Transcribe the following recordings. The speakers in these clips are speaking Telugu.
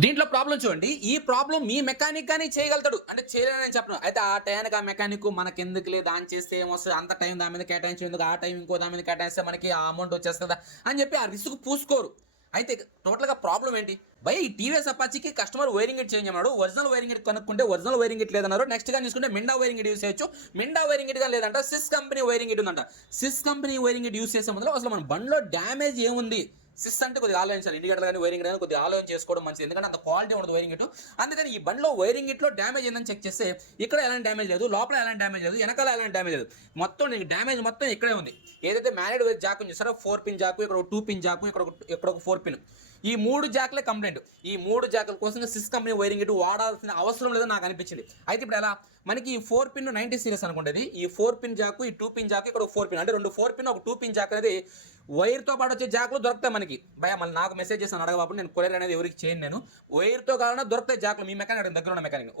దీంట్లో ప్రాబ్లం చూడండి. ఈ ప్రాబ్లం మీ మెకానిక్ కానీ చేయగలుగుతాడు. అంటే చేయలేనని చెప్పను. అయితే ఆ టైంకి ఆ మెకానిక్ మనకి ఎందుకు లేదు? దాని చేస్తే ఏమొస్తుంది? అంత టైం దాని మీద కేటాయించేందుకు ఆ టైం ఇంకో దాని మీద కేటాయిస్తే మనకి ఆ అమౌంట్ వచ్చేస్తుందా అని చెప్పి ఆ రిస్క్ పూసుకోరు. అయితే టోటల్గా ప్రాబ్లం ఏంటి? భయ ఈ టీవీఎస్ అపాచికి కస్టమర్ వైరింగ్ ఇట్ చేంజ్ అన్నాడు. ఒరిజినల్ వైరింగ్ ఇట్ కనుక్కుంటే ఒరిజినల్ వైరింగ్ ఇట్ లేదన్నారు. నెక్స్ట్గా చూసుకుంటే మిండా వైరింగ్ ఇట్ యూస్ చేయొచ్చు. మిండా వైరింగ్ ఇట్ కానీ లేదంట. సిస్ కంపెనీ వైరింగ్ ఇట్ ఉందంట. సిస్ కంపెనీ వైరింగ్ ఇట్ యూస్ చేసే ముందు అసలు మన బండిలో డ్యామేజ్ ఏముంది? సిస్ అంటే కొద్దిగా ఆలోచించాలి. ఇండికేటర్ కానీ వైరింగ్ కానీ కొద్దిగా ఆలోచన చేసుకోవడం మంచిది. ఎందుకంటే అంత క్వాలిటీ ఉండదు వైరింగ్ ఇటు. అందుకని ఈ బండిలో వైరింగ్ ఇట్లో డ్యామేజ్ ఏందని చెక్ చేస్తే ఇక్కడ ఎలాంటి డ్యామేజ్ లేదు లోపల ఎలాంటి డ్యామేజ్ లేదు వెనకాల ఎలాంటి డ్యామేజ్ లేదు. మొత్తం నీకు డ్యామేజ్ మొత్తం ఇక్కడే ఉంది. ఏదైతే మ్యారేడ్ జాక్ చూసారో? ఫోర్ పిన్ జాకు ఇక్కడ ఒక టూ పిన్ జాకు ఇక్కడ ఒక ఇక్కడ ఒక ఫోర్ పిన్. ఈ మూడు జాకులే కంప్లైంట్. ఈ మూడు జాకుల కోసం సిస్ కంపెనీ వైరింగ్ ఇటు వాడాల్సిన అవసరం లేదని నాకు అనిపించింది. అయితే ఇప్పుడు ఎలా? మనకి ఈ ఫోర్ పిన్ నైన్టీ సీరియస్ అనుకుంటుంది. ఈ ఫోర్ పిన్ జాకు ఈ టూ పిన్ జాకు ఇక్కడ ఒక ఫోర్ పిన్. అంటే రెండు ఫోర్ పిన్ ఒక టూ పిన్ జాక్ అనేది వైర్తో పాటు వచ్చే జాకులు దొరుకుతాయి మనకి. భయ మళ్ళీ నాకు మెసేజ్ చేస్తాను అడగబాబు నేను కొరియర్ అనేది ఎవరికి చేయను నేను. వైర్తో కావాలన్నా దొరుకుతాయి జాకులు మీ మెకానిక్ దగ్గర ఉన్న మెకానిక్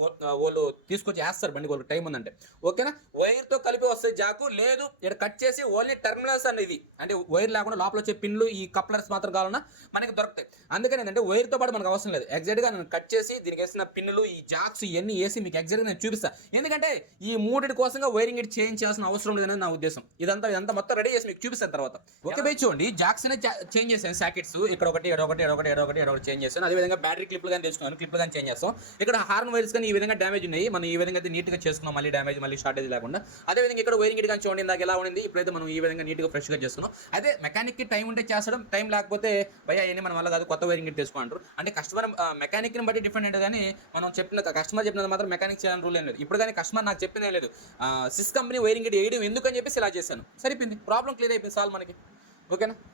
వాళ్ళు తీసుకొచ్చి వేస్తారు బండి వాళ్ళకి టైం ఉందంటే. ఓకేనా? వైర్తో కలిపి వస్తే జాకు లేదు ఇక్కడ కట్ చేసి ఓన్లీ టర్మినల్స్ అనేది అంటే వైర్ లేకుండా లోపల వచ్చే పిన్లు ఈ కప్లర్స్ మాత్రం కావాలన్నా మనకి దొరుకుతాయి. అందుకని ఏంటంటే వైర్తో పాటు మనకు అవసరం లేదు. ఎగ్జాక్ట్గా నేను కట్ చేసి దీనికి వేసిన పిన్నులు ఈ జాక్స్ ఇవన్నీ వేసి మీకు ఎగ్జాక్ట్గా నేను చూపిస్తాను ఎందుకంటే ఈ మూడిటి కోసంగా వైరింగ్ ఇట్ చేంజ్ చేయాల్సిన అవసరం లేదనేది నా ఉద్దేశం. ఇదంతా ఇదంతా మొత్తం రెడీ చేసి మీకు చూపిస్తాను తర్వాత. ఓకే బై చూడండి. జాక్స్ చేంజ్ చేశాను సాకెట్స్ ఇక్కడ ఒకటి ఇక్కడ ఒకటి ఇక్కడ ఒకటి ఇక్కడ ఒకటి ఇక్కడ ఒకటి చేంజ్ చేస్తాను అదేవిధంగా బ్యాటరీ క్లిప్లు కానీ తెచ్చుకున్నాను. క్లిప్లు కానీ చేంజ్ చేస్తాం. ఇక్కడ హార్న్ వైర్స్ కానీ ఈ విధంగా డ్యామేజ్ ఉన్నాయి. మనం ఈ విధంగా అయితే నీట్గా చేసుకున్నాం. మళ్ళీ డ్యామేజ్ మళ్ళీ షార్టేజ్ లేకుండా. అదేవిధంగా ఇక్కడ వైరింగ్ ఇటు కానీ చూడండి ఇందాక ఎలా ఉండింది ఇప్పుడైతే మనం ఈ విధంగా నీట్గా ఫ్రెష్గా చేసుకున్నాం. అదే మెకానిక్కి టైం ఉంటే చేస్తడం టైం లేకపోతే భయ అవన్నీ మన వల్ల కాదు కొత్త వైరింగ్ ఇట్ తెచ్చుకుంటారు అంటే కస్టమర్ మెకానిక్ని బట్టి డిఫరెంట్ అంటే కానీ మనం చెప్పిన కస్టమర్ చెప్పినది మాత్రం మెకానిక్ చేయాలని రూల్ ఏం లేదు. ఇప్పుడు కానీ కస్టమర్ నాకు చెప్పిందే లేదు. సిస్ కంపెనీ వైరింగ్ ఇటు వేయడం ఎందుకని చెప్పేసి ఇలా చేశాను. సరిపోయింది. ప్రాబ్లం క్లియర్ అయిపోయింది సాల్వ్ మనకి. ఓకేనా